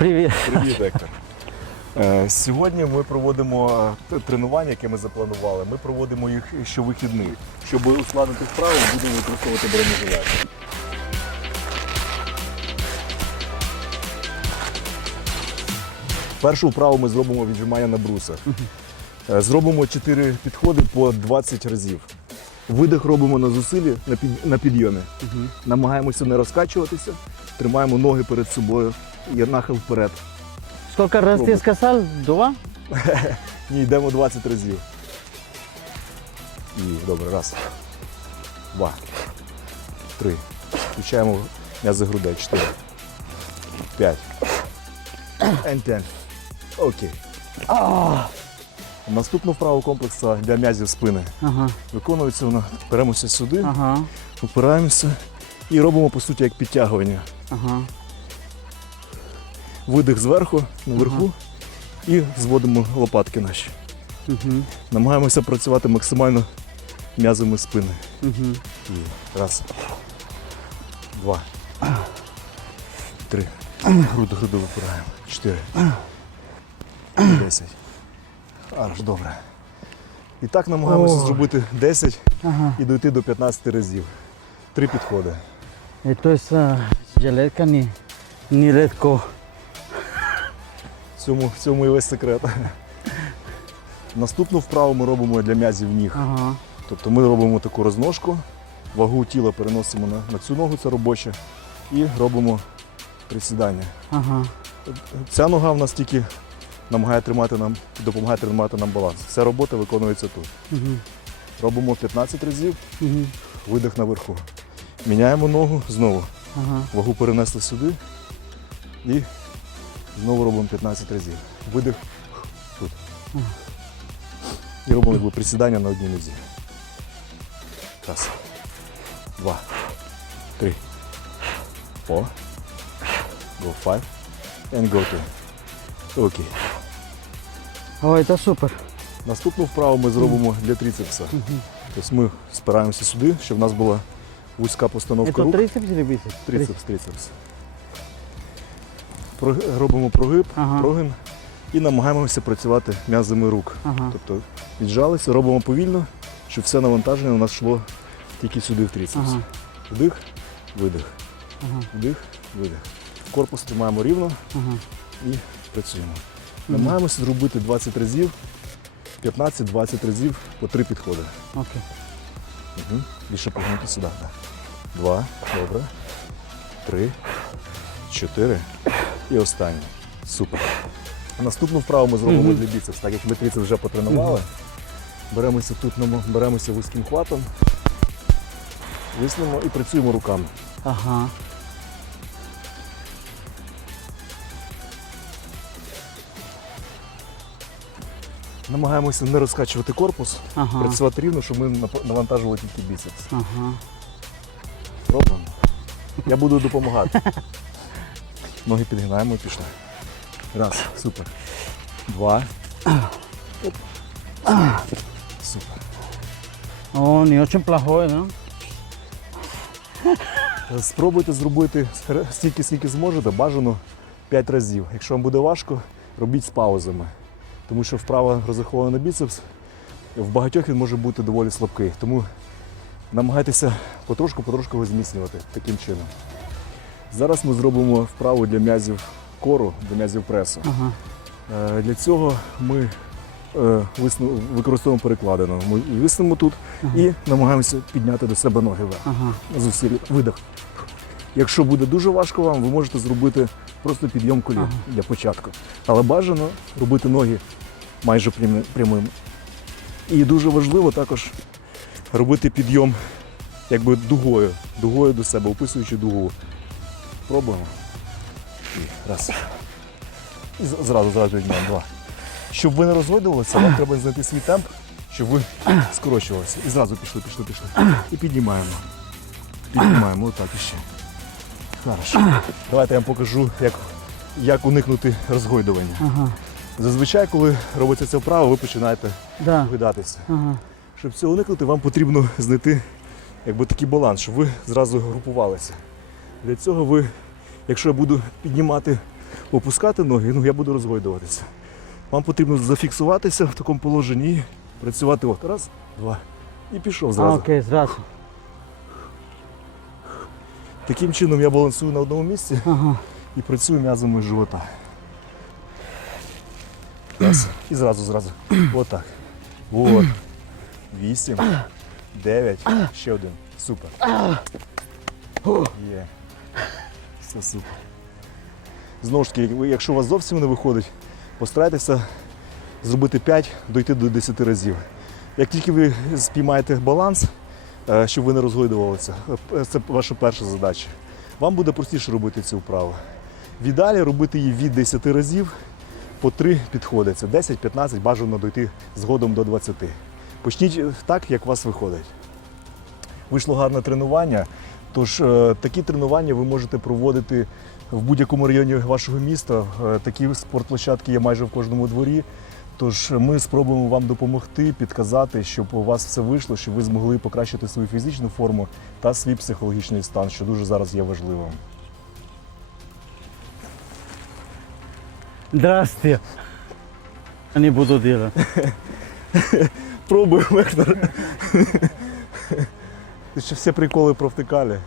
Привіт. Привіт, Ектор. Е, Сьогодні ми проводимо е, тренування, яке ми запланували. Ми проводимо їх щовихідних. Щоб ускладнити вправу, будемо використовувати бронежилет. Першу вправу ми зробимо віджимання на брусах. Е, Зробимо 4 підходи по 20 разів. Видих робимо на під, на підйомі. Намагаємося не розкачуватися, тримаємо ноги перед собою і нахил вперед. Сколько раз ти сказав? Два? Ні, йдемо 20 разів. І добре, раз. Два. Три. Включаємо м'язи грудей. Чотири. П'ять. And ten. Окей. Наступну вправу комплексу для м'язів спини. Ага, Виконується вона. Беремося сюди, ага, опираємося і робимо по суті як підтягування. ага. Видих зверху, наверху і зводимо лопатки наші. Угу, Намагаємося працювати максимально м'язами спини. угу. І раз, два, три. Груди, груди випираємо. Чотири. Десять. Аж добре. І так намагаємося Ой. зробити 10 Ага. і дойти до 15 разів. Три підходи. Ето esa жилетка не, не редко. В цьому, в цьому і весь секрет. Наступну вправу ми робимо для м'язів ніг. Ага. Тобто ми робимо таку розножку, вагу тіла переносимо на, на цю ногу, це робоче, і робимо присідання. Ага. Ця нога в нас тільки намагає тримати нам, допомагає тримати нам баланс. Вся робота виконується тут. Угу. Робимо 15 разів, Угу. видих наверху. Міняємо ногу знову. Ага. Вагу перенесли сюди і знову робимо 15 разів. Видих тут. І робимо якби присідання на одній нозі. Раз. Два. Три. Four. Go five. And go two. Окей. О, це супер. Наступну вправу ми зробимо для трицепса. Тобто ми спираємося сюди, щоб в нас була вузька постановка рук. трицепс? Трицепс, Робимо прогиб, Ага. прогин і намагаємося працювати м'язами рук. Ага. Тобто віджалися, робимо повільно, щоб все навантаження у нас йшло тільки сюди в трицепс. Ага. Вдих, видих, Ага. вдих, видих. Корпус тримаємо рівно Ага. і працюємо. Намагаємося зробити 20 разів, 15-20 разів по три підходи. Окей. Угу. Більше погнути сюди. Два. Добре. Три. Чотири. І останнє. Супер. Наступну вправу ми зробимо Мгм. для біцепс, так як ми трицепс вже потренували. Беремося тут, беремося вузьким хватом, виснемо і працюємо руками. Ага. Намагаємося не розкачувати корпус, Ага. працювати рівно, щоб ми навантажували тільки біцепс. Ага. Пробуємо. Я буду допомагати. Ноги підгинаємо і пішли. Раз, супер. Два. Супер. О, не очень плохой, да? Спробуйте зробити стільки, скільки зможете, бажано 5 разів. Якщо вам буде важко, робіть з паузами. Тому що вправа розрахована на біцепс, в багатьох він може бути доволі слабкий. Тому намагайтеся потрошку-потрошку його зміцнювати таким чином. Зараз ми зробимо вправу для м'язів кору, для м'язів пресу. Ага. Е, Для цього ми е, використовуємо перекладину. Ми виснемо тут і намагаємося підняти до себе ноги вверх. Ага. Зусиль, видих. Якщо буде дуже важко вам, ви можете зробити просто підйом колін Ага. для початку. Але бажано робити ноги майже прямими. І дуже важливо також робити підйом якби дугою, дугою до себе, описуючи дугу. Пробуємо. І раз. І зразу, зразу піднімаємо. Два. Щоб ви не розгойдувалися, вам треба знайти свій темп, щоб ви скорочувалися. І зразу пішли, пішли, пішли. І піднімаємо. Піднімаємо отак іще. Хорошо. Давайте я вам покажу, як, як уникнути розгойдування. Ага. Зазвичай, коли робиться це вправо, ви починаєте Да. гойдатися. Ага. Щоб цього уникнути, вам потрібно знайти якби, такий баланс, щоб ви зразу групувалися. Для цього ви, якщо я буду піднімати опускати ноги, ну я буду розгойдуватися. Вам потрібно зафіксуватися в такому положенні і працювати. От, раз, два. І пішов А, окей, зразу. Таким чином я балансую на одному місці Ага. і працюю м'язами живота. Раз. І зразу, зразу. Отак. От. Вісім. Дев'ять. Ще один. Супер. Є. Супер. Знову ж таки, якщо у вас зовсім не виходить, постарайтеся зробити 5, дойти до 10 разів. Як тільки ви спіймаєте баланс, е, щоб ви не розгойдувалися, е, це ваша перша задача. Вам буде простіше робити цю вправу. В ідеалі робити її від 10 разів по 3 підходи. Це 10-15, бажано дойти згодом до 20. Почніть е, так, як у вас виходить. Вийшло гарне тренування. Тож е, такі тренування ви можете проводити в будь-якому районі вашого міста. Е, Такі спортплощадки є майже в кожному дворі. Тож ми спробуємо вам допомогти, підказати, щоб у вас все вийшло, щоб ви змогли покращити свою фізичну форму та свій психологічний стан, що дуже зараз є важливим. Здрасте. Не буду делать. Пробуємо, Вектор. Ще всі приколи про втикалі.